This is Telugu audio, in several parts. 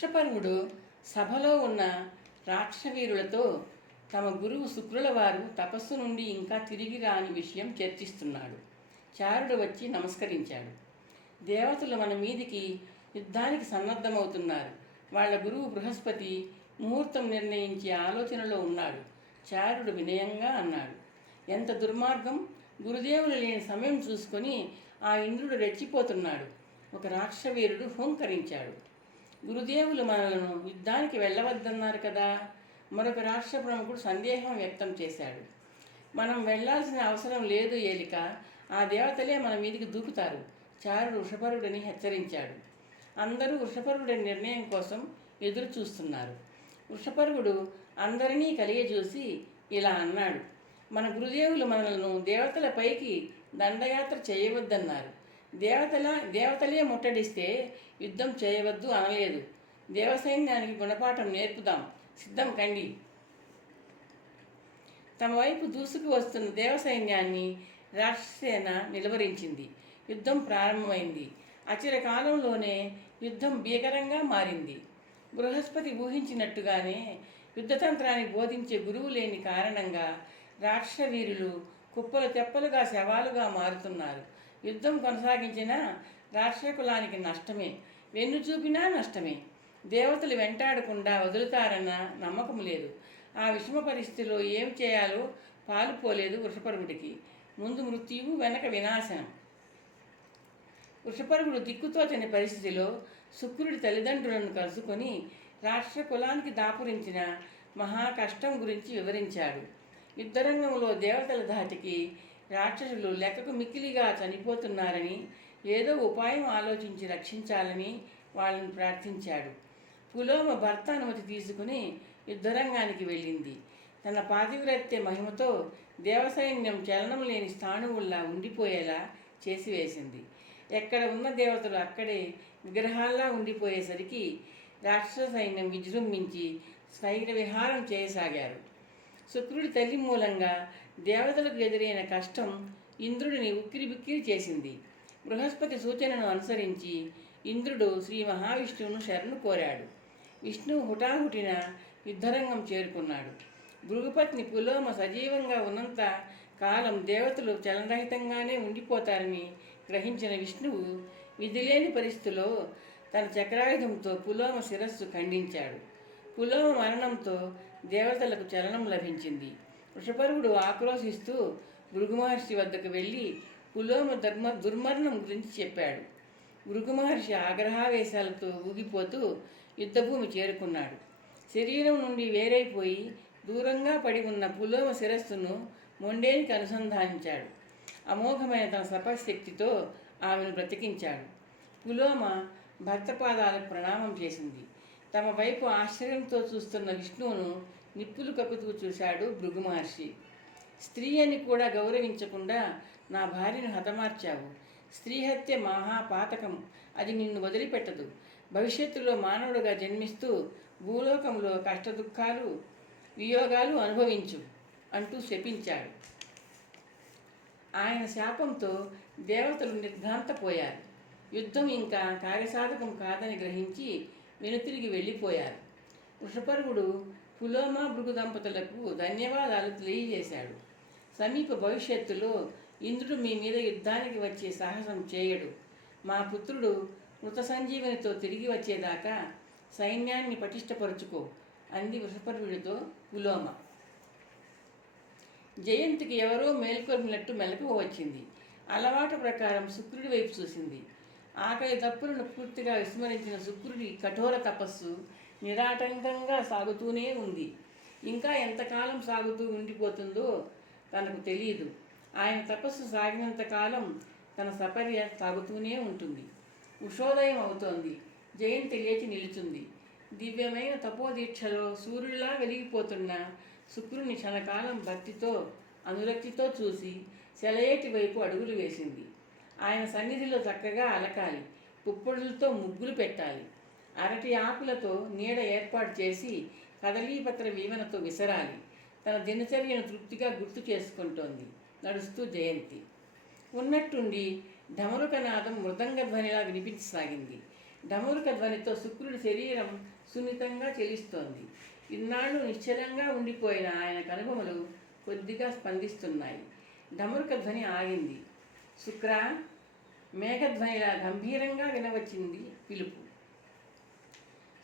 వృషపర్వుడు సభలో ఉన్న రాక్షవీరులతో తమ గురువు శుక్రుల వారు తపస్సు నుండి ఇంకా తిరిగి రాని విషయం చర్చిస్తున్నాడు. చారుడు వచ్చి నమస్కరించాడు. దేవతలు మన మీదికి యుద్ధానికి సన్నద్ధమవుతున్నారు. వాళ్ళ గురువు బృహస్పతి ముహూర్తం నిర్ణయించే ఆలోచనలో ఉన్నాడు. చారుడు వినయంగా అన్నాడు. ఎంత దుర్మార్గం! గురుదేవులు లేని సమయం చూసుకొని ఆ ఇంద్రుడు రెచ్చిపోతున్నాడు. ఒక రాక్షవీరుడు హుంకరించాడు. గురుదేవులు మనలను యుద్ధానికి వెళ్ళవద్దన్నారు కదా. మరొక రాష్ట్ర ప్రముఖుడు సందేహం వ్యక్తం చేశాడు. మనం వెళ్ళాల్సిన అవసరం లేదు ఏలిక. ఆ దేవతలే మన మీదికి దూకుతారు. చారుడు వృషపరుడిని హెచ్చరించాడు. అందరూ వృషపరుడి నిర్ణయం కోసం ఎదురు చూస్తున్నారు వృషపరుడు అందరినీ కలియజూసి ఇలా అన్నాడు. మన గురుదేవులు మనలను దేవతల పైకి దండయాత్ర చేయవద్దన్నారు. దేవతల దేవతలే ముట్టడిస్తే యుద్ధం చేయవద్దు అనలేదు. దేవసైన్యానికి గుణపాఠం నేర్పుదాం. సిద్ధం కండి. తమ వైపు దూసుకు వస్తున్న దేవసైన్యాన్ని రాక్షసేన నిలువరించింది. యుద్ధం ప్రారంభమైంది. అచిరకాలంలోనే యుద్ధం భీకరంగా మారింది. బృహస్పతి ఊహించినట్టుగానే యుద్ధతంత్రాన్ని బోధించే గురువు లేని కారణంగా రాక్షవీరులు కుప్పలు తెప్పలుగా శవాలుగా మారుతున్నారు. యుద్ధం కొనసాగించిన రాక్షకులానికి నష్టమే వెన్ను చూపినా నష్టమే. దేవతలు వెంటాడకుండా వదులుతారన్న నమ్మకం లేదు. ఆ విషమ పరిస్థితిలో ఏం చేయాలో పాలుపోలేదు వృషపర్వుడికి. ముందు మృత్యువు వెనక వినాశనం. దిక్కుతో దిక్కుతోచని పరిస్థితిలో శుక్రుడి తల్లిదండ్రులను కలుసుకొని రాష్ట్ర కులానికి దాపురించిన మహా కష్టం గురించి వివరించాడు. యుద్ధరంగంలో దేవతల ధాటికి రాక్షసులు లెక్కకు మిక్కిలిగా చనిపోతున్నారని ఏదో ఉపాయం ఆలోచించి రక్షించాలని వాళ్ళని ప్రార్థించాడు. పులోమ భర్త అనుమతి తీసుకుని యుద్ధరంగానికి వెళ్ళింది. తన పాతివ్రత్య మహిమతో దేవసైన్యం చలనం లేని స్థాణువుల్లా ఉండిపోయేలా చేసివేసింది. ఎక్కడ ఉన్న దేవతలు అక్కడే విగ్రహాల్లా ఉండిపోయేసరికి రాక్షస సైన్యం విజృంభించి స్వైర విహారం చేయసాగారు. శుక్రుడి తల్లి మూలంగా దేవతలకు ఎదురైన కష్టం ఇంద్రుడిని ఉక్కిరిబిక్కిరి చేసింది. బృహస్పతి సూచనను అనుసరించి ఇంద్రుడు శ్రీ మహావిష్ణువును శరణు కోరాడు. విష్ణువు హుటాహుటిన యుద్ధరంగం చేరుకున్నాడు. భృగుపత్ని పులోమ సజీవంగా ఉన్నంత కాలం దేవతలు చలనరహితంగానే ఉండిపోతారని గ్రహించిన విష్ణువు విధిలేని పరిస్థితిలో తన చక్రాయుధంతో పులోమ శిరస్సు ఖండించాడు. పులోమ మరణంతో దేవతలకు చలనం లభించింది. వృషపరుడు ఆక్రోశిస్తూ భృగుమహర్షి వద్దకు వెళ్ళి పులోమ ధర్మ దుర్మరణం గురించి చెప్పాడు. భృగుమహర్షి ఆగ్రహావేశాలతో ఊగిపోతూ యుద్ధభూమి చేరుకున్నాడు. శరీరం నుండి వేరైపోయి దూరంగా పడి ఉన్న పులోమ శిరస్సును మొండేనికి అనుసంధానించాడు. అమోఘమైన తన తపశక్తితో ఆమెను బ్రతికించాడు. పులోమ భర్త పాదాలకు ప్రణామం చేసింది. తమ వైపు ఆశ్చర్యంతో చూస్తున్న విష్ణువును నిప్పులు కక్కుతూ చూశాడు భృగు మహర్షి స్త్రీ అని కూడా గౌరవించకుండా నా భార్యను హతమార్చావు. స్త్రీ హత్య మహాపాతకం. అది నిన్ను వదిలిపెట్టదు. భవిష్యత్తులో మానవుడుగా జన్మిస్తూ భూలోకంలో కష్టదుఖాలు వియోగాలు అనుభవించు అంటూ శపించాడు. ఆయన శాపంతో దేవతలు నిర్ఘాంతపోయారు. యుద్ధం ఇంకా కార్యసాధకం కాదని గ్రహించి వెనుతిరిగి వెళ్ళిపోయారు వృషపర్వుడు పులోమా భృగు దంపతులకు ధన్యవాదాలు తెలియజేశాడు. సమీప భవిష్యత్తులో ఇంద్రుడు మీ మీద యుద్ధానికి వచ్చే సాహసం చేయడు. మా పుత్రుడు మృత సంజీవనితో తిరిగి వచ్చేదాకా సైన్యాన్ని పటిష్టపరుచుకో అంది వృషపర్వుడితో పులోమ. జయంతికి ఎవరో మేల్కొల్పినట్టు మెలకువ వచ్చింది. అలవాటు ప్రకారం శుక్రుడి వైపు చూసింది. ఆకలి తప్పులను పూర్తిగా విస్మరించిన శుక్రుడి కఠోర తపస్సు నిరాటంకంగా సాగుతూనే ఉంది. ఇంకా ఎంతకాలం సాగుతూ ఉండిపోతుందో తనకు తెలియదు ఆయన తపస్సు సాగినంత కాలం తన సపర్య సాగుతూనే ఉంటుంది. ఉషోదయం అవుతోంది. జయంతి లేచి నిలుచుంది. దివ్యమైన తపోదీక్షలో సూర్యుడిలా వెలిగిపోతున్న శుక్రుని క్షణకాలం భక్తితో అనురక్తితో చూసి సెలయేటి వైపు అడుగులు వేసింది. ఆయన సన్నిధిలో చక్కగా అలకాలి. పుప్పొడులతో ముగ్గులు పెట్టాలి. అరటి ఆకులతో నీడ ఏర్పాటు చేసి కదలీపత్ర వీవనతో విసరాలి. తన దినచర్యను తృప్తిగా గుర్తు చేసుకుంటోంది. నడుస్తూ జయంతి. ఉన్నట్టుండి ఢమరుకనాదం మృదంగ ధ్వనిలా వినిపించసాగింది. ఢమరుక ధ్వనితో శుక్రుడి శరీరం సున్నితంగా చెలిస్తోంది. ఇన్నాళ్ళు నిశ్చలంగా ఉండిపోయిన ఆయన కనుబొమలు కొద్దిగా స్పందిస్తున్నాయి. ఢమరుక ధ్వని ఆగింది. శుక్ర మేఘధ్వయ గంభీరంగా వినవచ్చింది పిలుపు.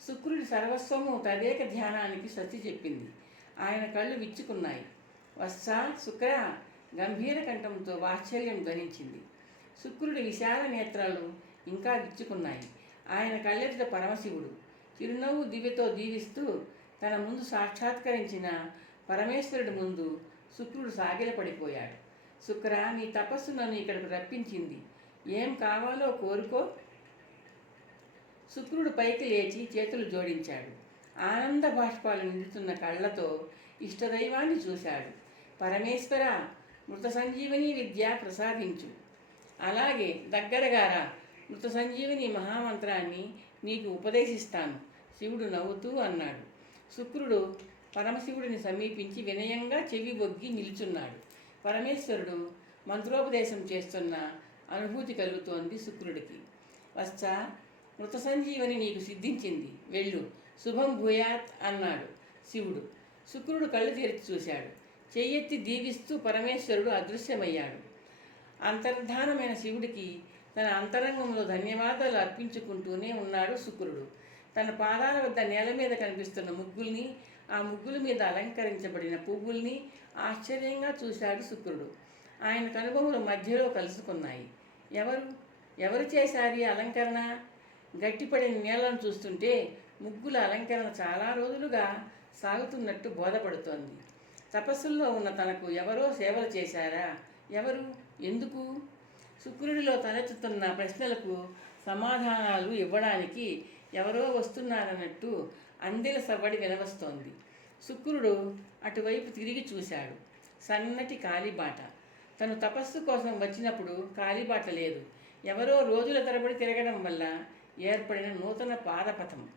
శుక్రుడి సర్వస్వము తదేక ధ్యానానికి సతి చెప్పింది. ఆయన కళ్ళు విచ్చుకున్నాయి. వత్స శుక్ర గంభీర కంఠంతో వాత్సల్యం ధరించింది శుక్రుడి విశాల నేత్రాలు ఇంకా విచ్చుకున్నాయి. ఆయన కళ్ళెదుట పరమశివుడు చిరునవ్వు దివ్యతో దీవిస్తూ తన ముందు సాక్షాత్కరించిన పరమేశ్వరుడి ముందు శుక్రుడు సాగిలపడిపోయాడు. శుక్ర నీ తపస్సు నన్ను ఇక్కడికి రప్పించింది. ఏం కావాలో కోరుకో. శుక్రుడు పైకి లేచి చేతులు జోడించాడు. ఆనంద బాష్పాలు నిండుతున్న కళ్ళతో ఇష్టదైవాన్ని చూశాడు. పరమేశ్వర మృత సంజీవని విద్య ప్రసాదించు. అలాగే దగ్గరగారా మృత సంజీవని మహామంత్రాన్ని నీకు ఉపదేశిస్తాను. శివుడు నవ్వుతూ అన్నాడు. శుక్రుడు పరమశివుడిని సమీపించి వినయంగా చెవి బొగ్గి నిలుచున్నాడు. పరమేశ్వరుడు మంత్రోపదేశం చేస్తున్న అనుభూతి కలుగుతోంది శుక్రుడికి. వత్స మృత సంజీవని నీకు సిద్ధించింది. వెళ్ళు శుభం భూయాత్ అన్నాడు శివుడు. శుక్రుడు కళ్ళు తెరిచి చూశాడు. చెయ్యెత్తి దీవిస్తూ పరమేశ్వరుడు అదృశ్యమయ్యాడు. అంతర్ధానమైన శివుడికి తన అంతరంగంలో ధన్యవాదాలు అర్పించుకుంటూనే ఉన్నాడు శుక్రుడు. తన పాదాల వద్ద నేల మీద కనిపిస్తున్న ముగ్గుల్ని ఆ ముగ్గుల మీద అలంకరించబడిన పువ్వుల్ని ఆశ్చర్యంగా చూశాడు శుక్రుడు. ఆయన కనుబొమ్మలు మధ్యలో కలుసుకున్నాయి. ఎవరు? ఎవరు చేశారు ఈ అలంకరణ? గట్టిపడిన నీళ్ళను చూస్తుంటే ముగ్గుల అలంకరణ చాలా రోజులుగా సాగుతున్నట్టు బోధపడుతోంది. తపస్సుల్లో ఉన్న తనకు ఎవరో సేవలు చేశారా? ఎవరు? ఎందుకు? శుక్రుడిలో తలెత్తుతున్న ప్రశ్నలకు సమాధానాలు ఇవ్వడానికి ఎవరో వస్తున్నారన్నట్టు అందెల సవ్వడి వినవస్తోంది. శుక్రుడు అటువైపు తిరిగి చూశాడు. సన్నటి కాలిబాట. తను తపస్సు కోసం వచ్చినప్పుడు కాలిబాట లేదు. ఎవరో రోజుల తరబడి తిరగడం వల్ల ఏర్పడిన నూతన పాదపథం.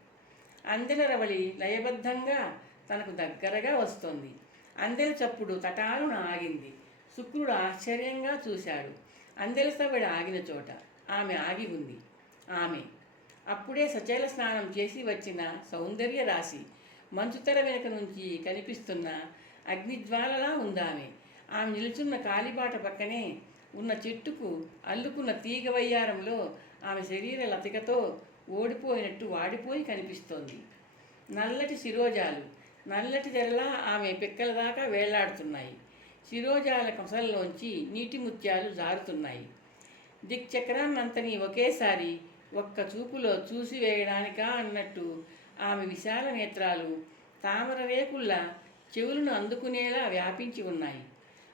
అందెల రవళి లయబద్ధంగా తనకు దగ్గరగా వస్తోంది. అందెల చప్పుడు తటాలున ఆగింది. శుక్రుడు ఆశ్చర్యంగా చూశాడు. అందెల సవిడ ఆగిన చోట ఆమె ఆగి ఉంది. ఆమె. అప్పుడే సచైల స్నానం చేసి వచ్చిన సౌందర్య రాశి మంచుతెర వెనుక నుంచి కనిపిస్తున్న అగ్నిజ్వాలలా ఉందామె. ఆమె నిలుచున్న కాలిబాట పక్కనే ఉన్న చెట్టుకు అల్లుకున్న తీగ వయ్యారంలో ఆమె శరీర లతికతో ఓడిపోయినట్టు వాడిపోయి కనిపిస్తోంది. నల్లటి శిరోజాలు నల్లటి తెరలా ఆమె పిక్కల దాకా వేలాడుతున్నాయి శిరోజాల కొసల్లోంచి నీటి ముత్యాలు జారుతున్నాయి. దిక్చక్రాన్నంతని ఒకేసారి ఒక్క చూపులో చూసి వేయడానికా అన్నట్టు ఆమె విశాల నేత్రాలు తామర రేకుల్లా చెవులను అందుకునేలా వ్యాపించి ఉన్నాయి.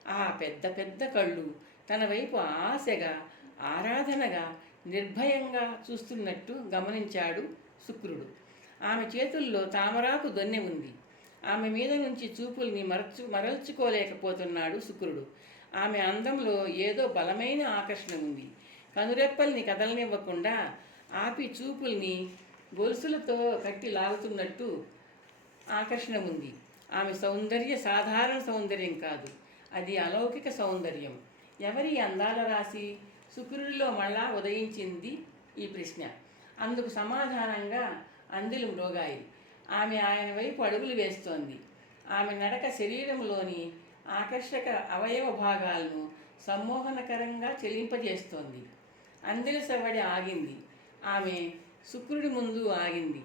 ఆ పెద్ద పెద్ద కళ్ళు తన వైపు ఆశగా ఆరాధనగా నిర్భయంగా చూస్తున్నట్టు గమనించాడు శుక్రుడు. ఆమె చేతుల్లో తామరాకు దొన్నె ఉంది. ఆమె మీద నుంచి చూపుల్ని మరచు మరల్చుకోలేకపోతున్నాడు శుక్రుడు. ఆమె అందంలో ఏదో బలమైన ఆకర్షణ ఉంది. కనురెప్పల్ని కదలనివ్వకుండా ఆపి చూపుల్ని గొలుసులతో కట్టి లాగుతున్నట్టు ఆకర్షణ ఉంది ఆమె సౌందర్య సాధారణ సౌందర్యం కాదు. అది అలౌకిక సౌందర్యం. ఎవరి అందాల రాశి శుక్రుడిలో మళ్ళా ఉదయించింది? ఈ ప్రశ్న. అందుకు సమాధానంగా అందులు మ్రోగాయి ఆమె ఆయన వైపు అడుగులు వేస్తోంది. ఆమె నడక శరీరంలోని ఆకర్షక అవయవ భాగాలను సమ్మోహనకరంగా చెల్లింపజేస్తోంది అందిల సవడి ఆగింది. ఆమె శుక్రుడి ముందు ఆగింది.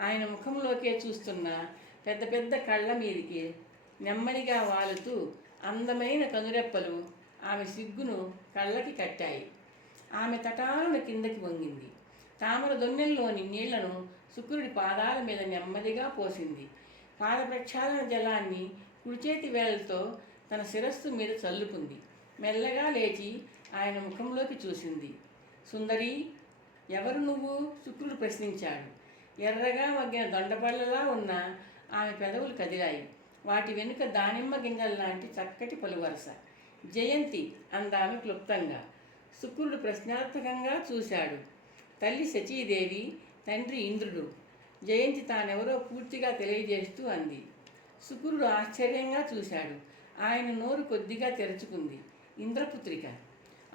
ఆయన ముఖంలోకే చూస్తున్న పెద్ద పెద్ద కళ్ళ మీదికి నెమ్మదిగా వాలుతూ అందమైన కనురెప్పలు ఆమె సిగ్గును కళ్ళకి కట్టాయి. ఆమె తటాలను కిందకి వంగింది. తామర దొన్నెల్లోని నీళ్ళను శుక్రుడి పాదాల మీద నెమ్మదిగా పోసింది. పాద ప్రక్షాళన జలాన్ని కుడిచేతి వేళ్ళతో తన శిరస్సు మీద చల్లుకుంది. మెల్లగా లేచి ఆయన ముఖంలోకి చూసింది. సుందరి ఎవరు నువ్వు? శుక్రుడు ప్రశ్నించాడు. ఎర్రగా మగ్గిన దొండపళ్ళలా ఉన్న ఆమె పెదవులు కదిలాయి. వాటి వెనుక దానిమ్మ గింజల లాంటి చక్కటి పలువరస. జయంతి అందామె క్లుప్తంగా. శుక్రుడు ప్రశ్నార్థకంగా చూశాడు. తల్లి శచీదేవి తండ్రి ఇంద్రుడు. జయంతి తానెవరో పూర్తిగా తెలియజేస్తూ అంది. శుక్రుడు ఆశ్చర్యంగా చూశాడు. ఆయన నోరు కొద్దిగా తెరుచుకుంది. ఇంద్రపుత్రిక.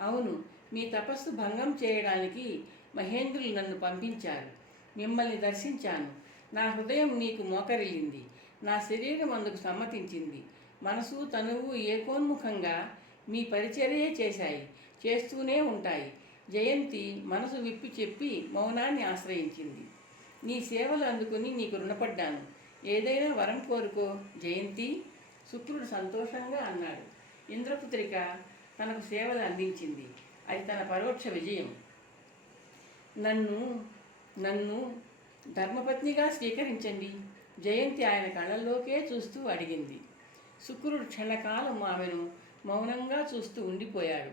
అవును మీ తపస్సు భంగం చేయడానికి మహేంద్రులు నన్ను పంపించారు. మిమ్మల్ని దర్శించాను. నా హృదయం నీకు మోకరిల్లింది. నా శరీరం అందుకు సమ్మతించింది. మనసు తనువు ఏకోన్ముఖంగా మీ పరిచర్యే చేశాయి. చేస్తూనే ఉంటాయి. జయంతి మనసు విప్పి చెప్పి మౌనాన్ని ఆశ్రయించింది. నీ సేవలు అందుకుని నీకు రుణపడ్డాను. ఏదైనా వరం కోరుకో జయంతి. శుక్రుడు సంతోషంగా అన్నాడు. ఇంద్రపుత్రిక తనకు సేవలు అందించింది. అది తన పరోక్ష విజయం. నన్ను నన్ను ధర్మపత్నిగా స్వీకరించండి. జయంతి ఆయన కళ్ళల్లోకే చూస్తూ అడిగింది. శుక్రుడు క్షణకాలం ఆమెను మౌనంగా చూస్తూ ఉండిపోయాడు.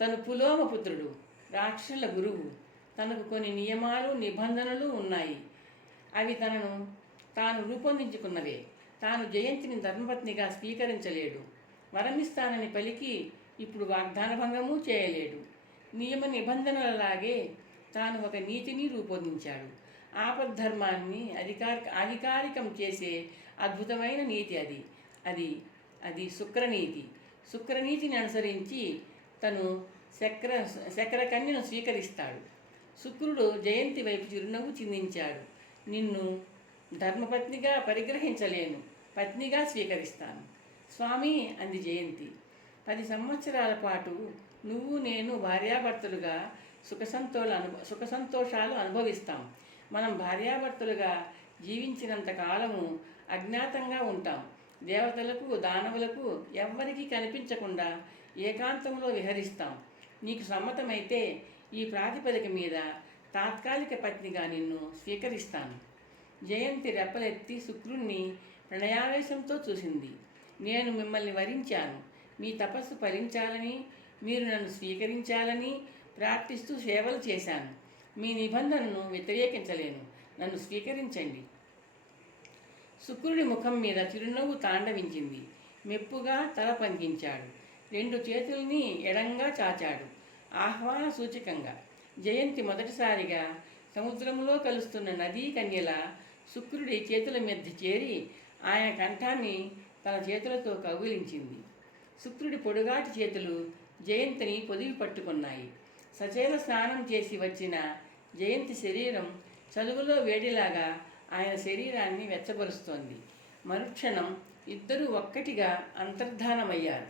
తను పులోమపుత్రుడు రాక్షసుల గురువు. తనకు కొన్ని నియమాలు నిబంధనలు ఉన్నాయి. అవి తనను తాను రూపొందించుకున్నవే. తాను జయంతిని ధర్మపత్నిగా స్వీకరించలేడు. వరమిస్తానని పలికి ఇప్పుడు వాగ్దానభంగము చేయలేడు. నియమ నిబంధనలలాగే తాను ఒక నీతిని రూపొందించాడు. ఆపద్ధర్మాన్ని అధికార అధికారికం చేసే అద్భుతమైన నీతి అది. అది అది శుక్రనీతి. శుక్రనీతిని అనుసరించి తను శక్ర శక్రకన్యను స్వీకరిస్తాడు. శుక్రుడు జయంతి వైపు చిరునవ్వు చిందించాడు. నిన్ను ధర్మపత్నిగా పరిగ్రహించలేను. పత్నిగా స్వీకరిస్తాను. స్వామి అంది జయంతి. పది సంవత్సరాల పాటు నువ్వు నేను భార్యాభర్తలుగా సుఖ సంతోషాలు అను సుఖ సంతోషాలు అనుభవిస్తాం. మనం భార్యాభర్తలుగా జీవించినంత కాలము అజ్ఞాతంగా ఉంటాం. దేవతలకు దానవులకు ఎవ్వరికీ కనిపించకుండా ఏకాంతంలో విహరిస్తాం. నీకు సమ్మతమైతే ఈ ప్రాతిపదిక మీద తాత్కాలిక పత్నిగా నిన్ను స్వీకరిస్తాను. జయంతి రెప్పలెత్తి శుక్రుణ్ణి ప్రణయావేశంతో చూసింది. నేను మిమ్మల్ని వరించాను. మీ తపస్సు ఫలించాలని మీరు నన్ను స్వీకరించాలని ప్రార్థిస్తూ సేవలు చేశాను. మీ నిబంధనను వ్యతిరేకించలేను. నన్ను స్వీకరించండి. శుక్రుడి ముఖం మీద చిరునవ్వు తాండవించింది. మెప్పుగా తల పంకించాడు రెండు చేతుల్ని ఎడంగా చాచాడు. ఆహ్వాన సూచకంగా. జయంతి మొదటిసారిగా సముద్రంలో కలుస్తున్న నదీ కన్యల శుక్రుడి చేతుల మధ్య చేరి ఆయన కంఠాన్ని తన చేతులతో కౌగిలించింది. శుక్రుడి పొడుగాటి చేతులు జయంతిని పొదివి పట్టుకున్నాయి సచేల స్నానం చేసి వచ్చిన జయంతి శరీరం చదువులో వేడిలాగా ఆయన శరీరాన్ని వెచ్చబరుస్తోంది మరుక్షణం ఇద్దరూ ఒక్కటిగా అంతర్ధానమయ్యారు.